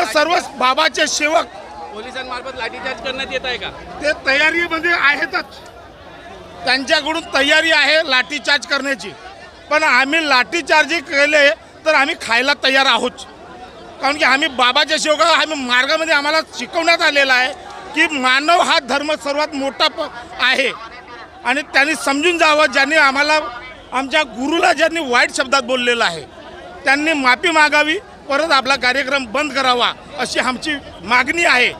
पूर्ण सर्व बाबाचे सेवक पोलिसांमार्फत लाठीचार्ज करण्यात येत आहे का? ते तयारीमध्ये आहेतच. त्यांच्याकडून तयारी आहे लाठीचार्ज करण्याची. पण आम्ही लाठीचार्ज केले तर आम्ही खायला तयार आहोत. कारण की आम्ही बाबाच्या आहोत. आम्ही मार्गामध्ये आम्हाला शिकवण्यात आलेला आहे की मानव हा धर्म सर्वात मोठा प आहे. आणि त्यांनी समजून जावं ज्यांनी आम्हाला आमच्या गुरुला ज्यांनी वाईट शब्दात बोललेलं आहे. त्यांनी माफी मागावी परत आपला कार्यक्रम बंद करावा अशी आमची मागणी आहे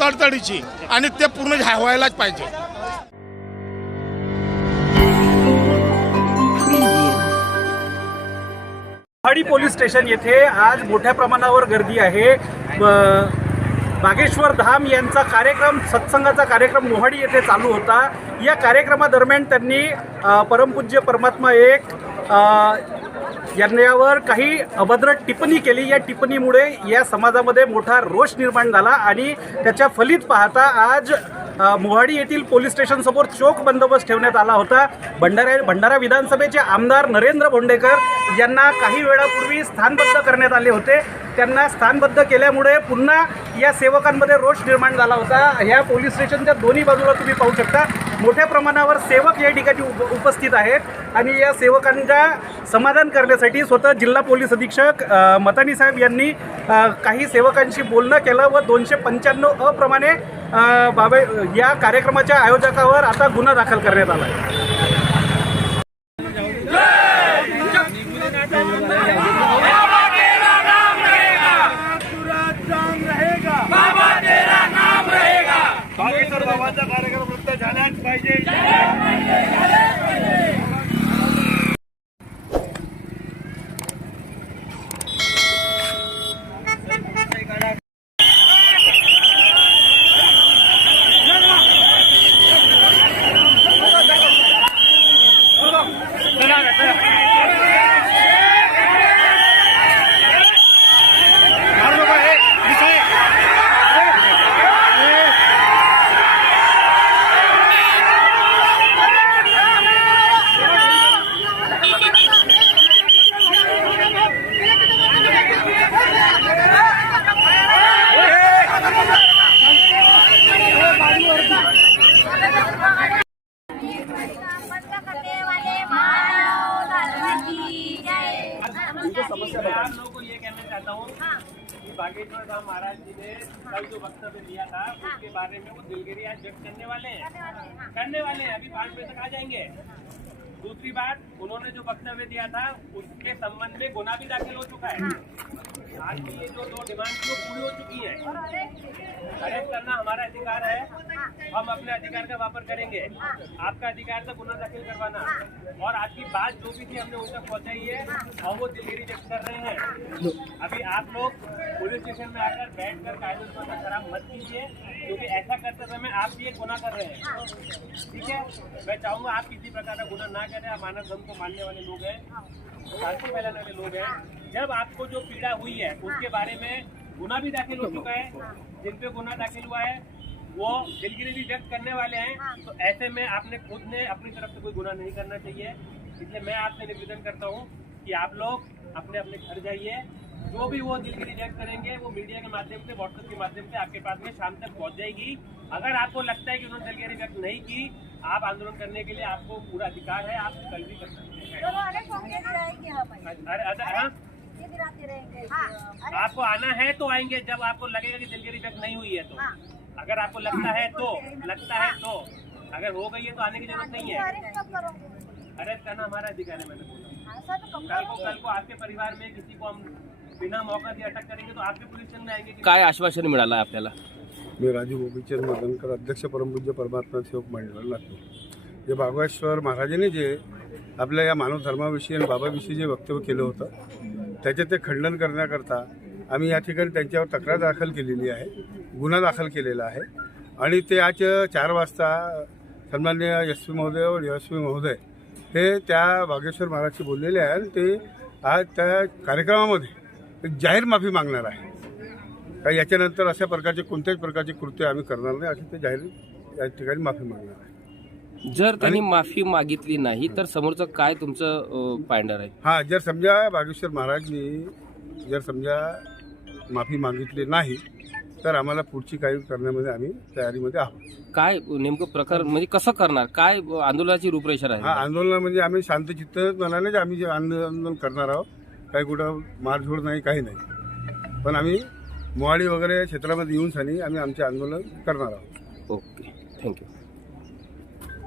तडतडीची. आणि ते पूर्ण झा- व्हायलाच पाहिजे. पहाडी पोलीस स्टेशन येथे आज मोठ्या प्रमाणावर गर्दी आहे. बागेश्वर धाम यांचा कार्यक्रम सत्संगाचा कार्यक्रम मोहाडी येथे चालू होता. या कार्यक्रमादरम्यान त्यांनी परमपूज्य परमात्मा एक यांच्यावर काही अभद्र टिप्पणी केली. या टिप्पणीमुळे या समाजामध्ये मोठा रोष निर्माण झाला आणि त्याच्या फलित पाहता आज मोहाडी येथील पोलीस स्टेशनसमोर चोख बंदोबस्त ठेवण्यात आला होता. भंडारा भंडारा विधानसभेचे आमदार नरेंद्र भोंडेकर यांना काही वेळापूर्वी स्थानबद्ध करण्यात आले होते. त्यांना स्थानबद्ध केल्यामुळे पुन्हा या सेवकांमध्ये रोष निर्माण झाला होता. ह्या पोलीस स्टेशनच्या दोन्ही बाजूला तुम्ही पाहू शकता. मोठ्या प्रमाणावर सेवक या ठिकाणी उप उपस्थित आहेत. आणि या सेवकांना समाधान करण्यासाठी स्वतः जिल्हा पोलीस अधीक्षक मतानी साहेब यांनी काही सेवकांशी बोलणं केलं व दोनशे पंच्याण्णव अप्रमाणे बाबे या कार्यक्रमाच्या आयोजकावर आता गुन्हा दाखल करण्यात आला मैं आप लोगों को ये कहना चाहता हूँ बागेश्वर धाम महाराज जी ने कल जो वक्तव्य दिया था, उसके बारे में वो दिलगिरी व्यक्त करने वाले करने वाले हैं, अभी आ जाएँगे। दूसरी बात, उन्होंने जो वक्तव्य दिया था, उसके संबंध में गुना भी दाखिल हो चुका है। आज की ये जो दो डिमांड थी वो पूरी हो चुकी है। अरेस्ट करना हमारा अधिकार है। हम अपने अधिकार का वापर करेंगे। आपका अधिकार था गुना दाखिल करवाना। और आपकी बात जो भी थी हमने उन तक पहुंचाई है, और वो दिलगिरी व्यक्त कर रहे हैं। अभी आप लोग पुलिस स्टेशन में आकर बैठ कर कायदे खराब मत कीजिए, क्योंकि ऐसा करते समय आप भी एक गुना कर रहे हैं। ठीक है? मैं चाहूँगा आप किसी प्रकार का गुना ना करें। आप मानव धर्म को मानने वाले लोग हैं, शांति फैलाने वाले लोग हैं। जब आपको जो पीड़ा हुई है, उसके बारे में गुना भी दाखिल हो चुका है, जिन पे गुना दाखिल हुआ है वो दिलगिरी भी व्यक्त करने वाले हैं। तो ऐसे में आपने खुद ने अपनी तरफ़ से कोई गुना नहीं करना चाहिए। इसलिए मैं आपसे निवेदन करता हूँ कि आप लोग अपने अपने घर जाइए। जो भी वो दिलगिरी व्यक्त करेंगे वो मीडिया के माध्यम से व्हाट्सएप के माध्यम से आपके पास में शाम तक पहुँच जाएगी। अगर आपको लगता है कि उन्होंने दिलगिरी व्यक्त नहीं की आप आंदोलन करने के लिए आपको पूरा अधिकार है आप कल भी कर सकते हैं। हाँ हाँ आपको आना है तो आएँगे। जब आपको लगेगा कि दिलगिरी व्यक्त नहीं हुई है तो। अगर आपको लगता है तो लगता है तो। अगर हो गई है तो आने की जरूरत नहीं है। अरेस्ट अरेस्ट करना हमारा अधिकार है मैंने बोला। हाँ सर तो कब कल को कल को आपके परिवार में किसी को हम बिना मौका दिए अटक करेंगे तो आपके पुलिस स्टेशन में आएंगे कि काय आश्वासन मिळालं आहे आपल्याला? मी राजू गोपीचंद मदनकर अध्यक्ष परमपूज्य परमात्मा सेवक मंडळ लातूर. जे बागेश्वर महाराजांनी जे आपल्या या मानव धर्माविषयी आणि बाबाविषयी जे वक्तव्य केलं होतं त्याचे ते खंडन करण्याकरता आम्ही या ठिकाणी त्यांच्यावर तक्रार दाखल केलेली आहे. गुन्हा दाखल केलेला आहे. आणि ते आज चार वाजता सन्मान्य यशस्वी महोदय व यशस्वी महोदय हे त्या बागेश्वर महाराजशी बोललेले आहे आणि ते आज त्या कार्यक्रमामध्ये एक जाहीर माफी मागणार आहे. का याच्यानंतर अशा प्रकारचे कोणत्याच प्रकारचे कृत्य आम्ही करणार नाही. असे ते जाहीर या ठिकाणी माफी मागणार आहे. जर त्यांनी माफी मागितली नाही तर समोरचं काय तुमचं पायंडर आहे? हां जर समजा बागेश्वर महाराजनी जर समजा माफी मागितली नाही तर आम्हाला पुढची काही करण्यामध्ये आम्ही तयारीमध्ये आहोत. काय नेमकं प्रकार म्हणजे कसं करणार? काय आंदोलनाची रूपरेषा हा आहे आंदोलन म्हणजे आम्ही शांतचित्त की आम्ही जे आंदोलन करणार आहोत काही कुठं मारझोड नाही काही नाही. पण आम्ही मोहाडी वगैरे क्षेत्रामध्ये येऊन सनी आम्ही आमचे आंदोलन करणार आहोत. Okay thank you.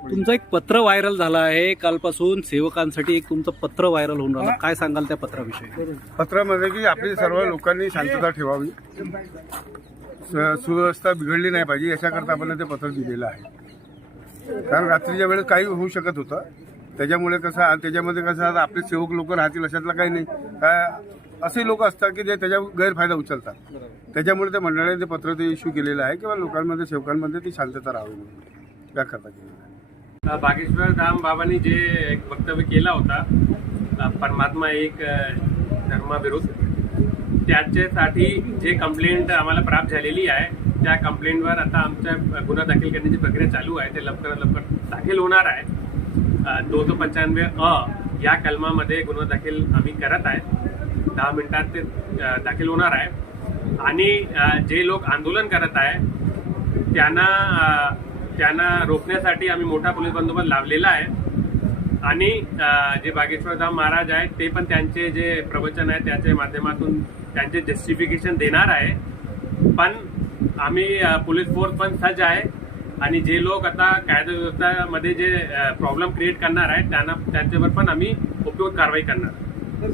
तुमचं एक पत्र व्हायरल झालं आहे. कालपासून सेवकांसाठी एक तुमचं पत्र व्हायरल होऊन राहिलं. काय सांगाल त्या पत्राविषयी? पत्रामध्ये की आपली सर्व लोकांनी शांतता ठेवावी. सुव्यवस्था बिघडली नाही पाहिजे. याच्याकरता आपण ते पत्र दिलेलं आहे. कारण रात्रीच्या वेळेस काही होऊ शकत होतं. त्याच्यामुळे कसं आणि त्याच्यामध्ये कसं आता आपले सेवक लोक राहतील अशातला काही नाही. काय असे लोक असतात की जे त्याच्या गैरफायदा उचलतात. त्याच्यामुळे त्या मंडळाने ते पत्र ते इश्यू केलेलं आहे किंवा लोकांमध्ये सेवकांमध्ये ती शांतता राहावी म्हणून. याकरता केली. बागेश्वर धाम बाबांनी जे एक वक्तव्य केला होता परमात्मा एक धर्माविरुद्ध त्याच्यासाठी जे कंप्लेंट आम्हाला प्राप्त झालेली आहे त्या कंप्लेंटवर आता आमच्या गुन्हा दाखल करण्याची प्रक्रिया चालू आहे. ते लवकरात लवकर दाखल होणार आहे. दोनशे पंच्याण्णव अ या कलमामध्ये गुन्हा दाखल आम्ही करत आहे. दहा मिनिटात ते दाखल होणार आहे. आणि जे लोक आंदोलन करत आहे त्यांना त्यांना रोखण्यासाठी आम्ही मोठा पोलीस बंदोबस्त लावलेला आहे. आणि जे बागेश्वर धाम महाराज आहेत ते पण त्यांचे जे प्रवचन आहे त्याच्या माध्यमातून त्यांचे जस्टिफिकेशन देणार आहे. पण आम्ही पोलीस फोर्स पण सज्ज आहे. आणि जे लोक आता कायदा व्यवस्थामध्ये जे प्रॉब्लेम क्रिएट करणार आहेत त्यांना त्यांच्यावर पण आम्ही उपयोग कारवाई करणार.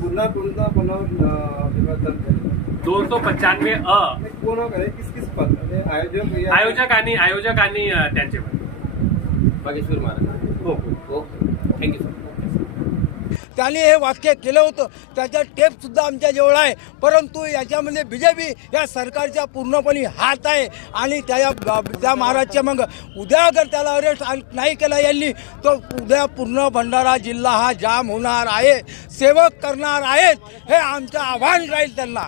गुन्हा बनावर दोनशे पंच्याण्णव अ. कोण करे किस किस पद म्हणजे आयोजक या- आयोजक आणि आयोजक आणि अ, त्यांच्यावर बागेश्वर महाराज. हो. ओके. थँक्यू सर त्यांनी हे वाक्य केलं होतं. त्याचा टेप सुद्धा आमच्या जवळ आहे. परंतु याच्यामध्ये बी जे पी या सरकारच्या पूर्णपणे हात आहे. आणि त्या त्या महाराजच्या मग उद्या अगर त्याला अरेस्ट नाही केला यांनी तर उद्या पूर्ण भंडारा जिल्हा हा जाम होणार आहे. सेवक करणार आहेत. हे आमचं आव्हान राहील त्यांना.